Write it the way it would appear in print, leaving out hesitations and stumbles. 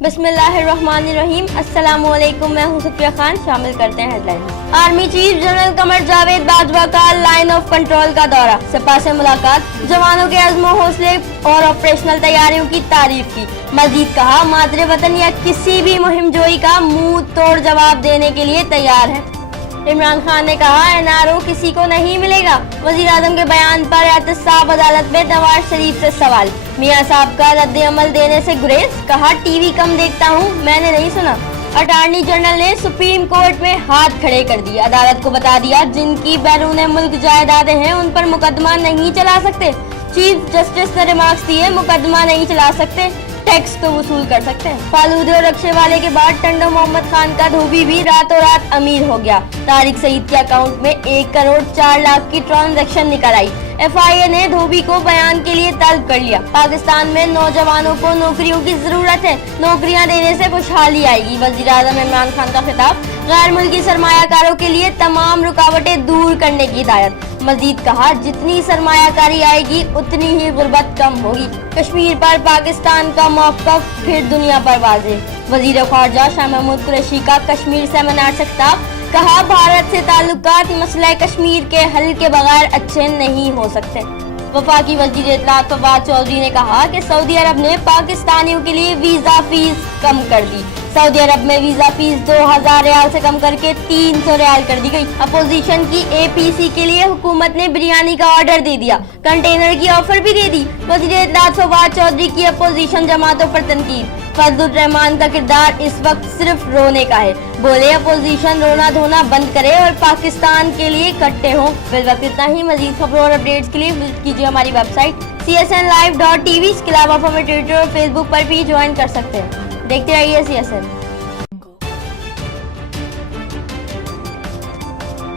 बिस्मिल्लाहिर्रहमानिर्रहीम। अस्सलाम वालेकुम। मैं हूं सुफिया खान। शामिल करते हैं headline. Army chief general Qamar Javed Bajwa का लाइन ऑफ कंट्रोल का दौरा, सपा से मुलाकात, जवानों के अज़्म हौसले और ऑपरेशनल तैयारियों की तारीफ की। मजीद कहा, मादरे वतन या किसी भी मुहिम जोई का मुंह तोड़ जवाब देने के लिए तैयार है। इमरान खान ने कहा, एनआरओ किसी को नहीं मिलेगा। वजीर आजम के बयान पर एहतसाब अदालत में नवाज शरीफ से सवाल। मियां साहब का रद्द अमल देने से गुरेज, कहा टीवी कम देखता हूं, मैंने नहीं सुना। अटॉर्नी जनरल ने सुप्रीम कोर्ट में हाथ खड़े कर दिए। अदालत को बता दिया, जिनकी बैरून मुल्क जायदादें हैं उन पर मुकदमा नहीं चला सकते। चीफ जस्टिस ने रिमार्क्स दिए, मुकदमा नहीं चला सकते, टैक्स तो वसूल कर सकते हैं। फालूदे और रक्शे वाले के बाद टंडो मोहम्मद खान का धोबी भी रातों रात अमीर हो गया। तारिक सईद के अकाउंट में 1 करोड़ 4 लाख की ट्रांजैक्शन निकल आई। FIA ने धोबी को बयान के लिए तलब कर लिया। पाकिस्तान में नौजवानों को नौकरियों की जरूरत है, नौकरियां देने से खुशहाली आएगी। वजीर आजम इमरान खान का खिताब। गैर मुल्की सरमायाकारों के लिए तमाम रुकावटें दूर करने की हिदायत। मजीद कहा, जितनी सरमायाकारी आएगी उतनी ही गुर्बत कम होगी। कश्मीर पर पाकिस्तान का मौक़िफ़ फिर दुनिया पर वाज़ेह। वज़ीर ख़ारजा शाह महमूद कुरैशी का कश्मीर सेमिनार से खिताब। कहा, भारत से ताल्लुकात मसला कश्मीर के हल के बगैर अच्छे नहीं हो सकते। वफाकी वज़ीर इत्तलात फवाद चौधरी ने कहा कि सऊदी अरब ने पाकिस्तानियों के लिए वीज़ा फीस कम कर दी। सऊदी अरब में वीज़ा फीस 2000 रियाल से कम करके 300 रियाल कर दी गई। अपोजिशन की APC के लिए हुकूमत ने बिरयानी का ऑर्डर दे दिया, कंटेनर की ऑफर भी दे दी। वज़ीर इत्तलात फवाद चौधरी की अपोजिशन जमातों पर तनकीद। फजलुर रहमान का किरदार इस वक्त सिर्फ रोने का है। बोले, अपोजिशन रोना धोना बंद करे और पाकिस्तान के लिए इकट्ठे हों। फिर वक्त इतना ही। मजीद खबरों और अपडेट्स के लिए विजिट कीजिए हमारी वेबसाइट csnlive.tv। इसके अलावा आप हमें ट्विटर और फेसबुक पर भी ज्वाइन कर सकते हैं। देखते रहिए CSN।